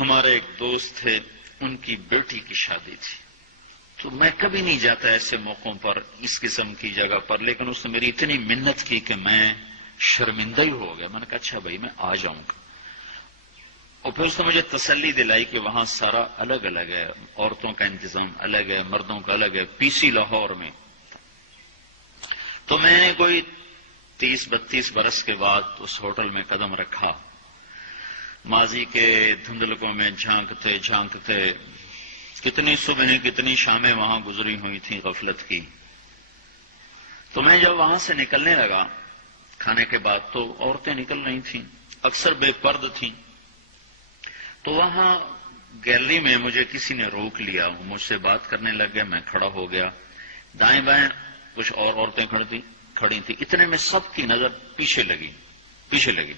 ہمارے ایک دوست تھے، ان کی بیٹی کی شادی تھی، تو میں کبھی نہیں جاتا ایسے موقعوں پر اس قسم کی جگہ پر، لیکن اس نے میری اتنی منت کی کہ میں شرمندہ ہی ہو گیا. میں نے کہا اچھا بھائی میں آ جاؤں گا. اور پھر اس نے مجھے تسلی دلائی کہ وہاں سارا الگ الگ ہے، عورتوں کا انتظام الگ ہے، مردوں کا الگ ہے. پی سی لاہور میں. تو میں نے کوئی 30-32 برس کے بعد اس ہوٹل میں قدم رکھا. ماضی کے دھندلکوں میں جھانکتے جھانکتے کتنی صبحیں کتنی شامیں وہاں گزری ہوئی تھیں غفلت کی. تو میں جب وہاں سے نکلنے لگا کھانے کے بعد تو عورتیں نکل رہی تھیں، اکثر بے پرد تھیں. تو وہاں گیلری میں مجھے کسی نے روک لیا، وہ مجھ سے بات کرنے لگ گیا. میں کھڑا ہو گیا. دائیں بائیں کچھ اور عورتیں کھڑی تھیں. اتنے میں سب کی نظر پیچھے لگی،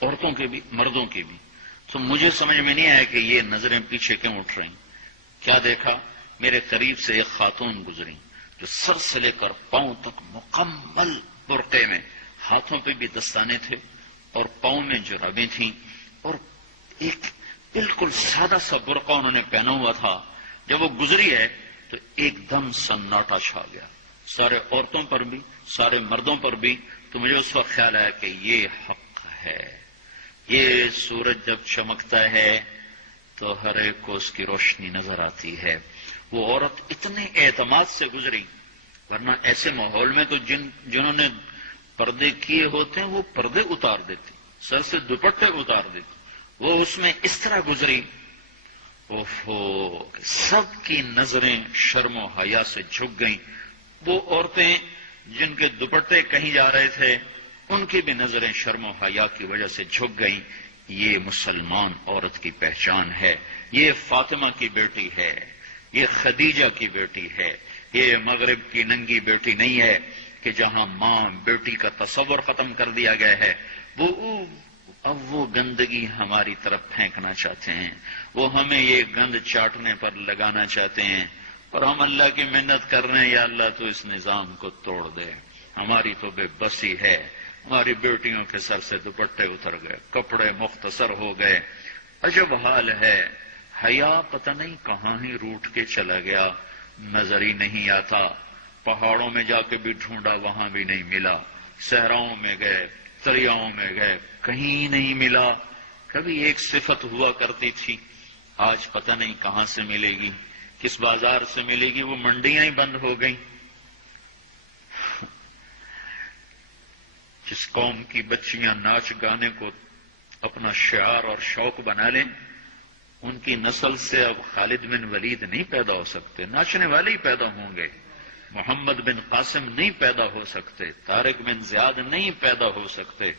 عورتوں کی بھی مردوں کی بھی. تو مجھے سمجھ میں نہیں آیا کہ یہ نظریں پیچھے کیوں اٹھ رہی. کیا دیکھا، میرے قریب سے ایک خاتون گزری جو سر سے لے کر پاؤں تک مکمل برقعے میں، ہاتھوں پہ بھی دستانے تھے اور پاؤں میں جرابیں تھیں، اور ایک بالکل سادہ سا برقع انہوں نے پہنا ہوا تھا. جب وہ گزری ہے تو ایک دم سناٹا چھا گیا، سارے عورتوں پر بھی سارے مردوں پر بھی. تو مجھے اس وقت خیال آیا کہ یہ حق ہے. یہ سورج جب چمکتا ہے تو ہر ایک کو اس کی روشنی نظر آتی ہے. وہ عورت اتنے اعتماد سے گزری، ورنہ ایسے ماحول میں تو جنہوں نے پردے کیے ہوتے ہیں وہ پردے اتار دیتے، سر سے دوپٹے اتار دیتے. وہ اس میں اس طرح گزری، سب کی نظریں شرم و حیا سے جھک گئیں. وہ عورتیں جن کے دوپٹے کہیں جا رہے تھے ان کی بھی نظریں شرم و حیا کی وجہ سے جھک گئیں. یہ مسلمان عورت کی پہچان ہے. یہ فاطمہ کی بیٹی ہے، یہ خدیجہ کی بیٹی ہے. یہ مغرب کی ننگی بیٹی نہیں ہے کہ جہاں ماں بیٹی کا تصور ختم کر دیا گیا ہے. اب وہ گندگی ہماری طرف پھینکنا چاہتے ہیں، وہ ہمیں یہ گند چاٹنے پر لگانا چاہتے ہیں. اور ہم اللہ کی منت کر رہے ہیں، یا اللہ تو اس نظام کو توڑ دے. ہماری تو بے بسی ہے. ہماری بیٹیوں کے سر سے دوپٹے اتر گئے، کپڑے مختصر ہو گئے. عجب حال ہے. حیا پتہ نہیں کہاں ہی روٹ کے چلا گیا، نظر ہی نہیں آتا. پہاڑوں میں جا کے بھی ڈھونڈا، وہاں بھی نہیں ملا. صحراؤں میں گئے، دریاؤں میں گئے، کہیں نہیں ملا. کبھی ایک صفت ہوا کرتی تھی، آج پتہ نہیں کہاں سے ملے گی، کس بازار سے ملے گی. وہ منڈیاں ہی بند ہو گئیں. جس قوم کی بچیاں ناچ گانے کو اپنا شعار اور شوق بنا لیں، ان کی نسل سے اب خالد بن ولید نہیں پیدا ہو سکتے، ناچنے والے ہی پیدا ہوں گے. محمد بن قاسم نہیں پیدا ہو سکتے، طارق بن زیاد نہیں پیدا ہو سکتے.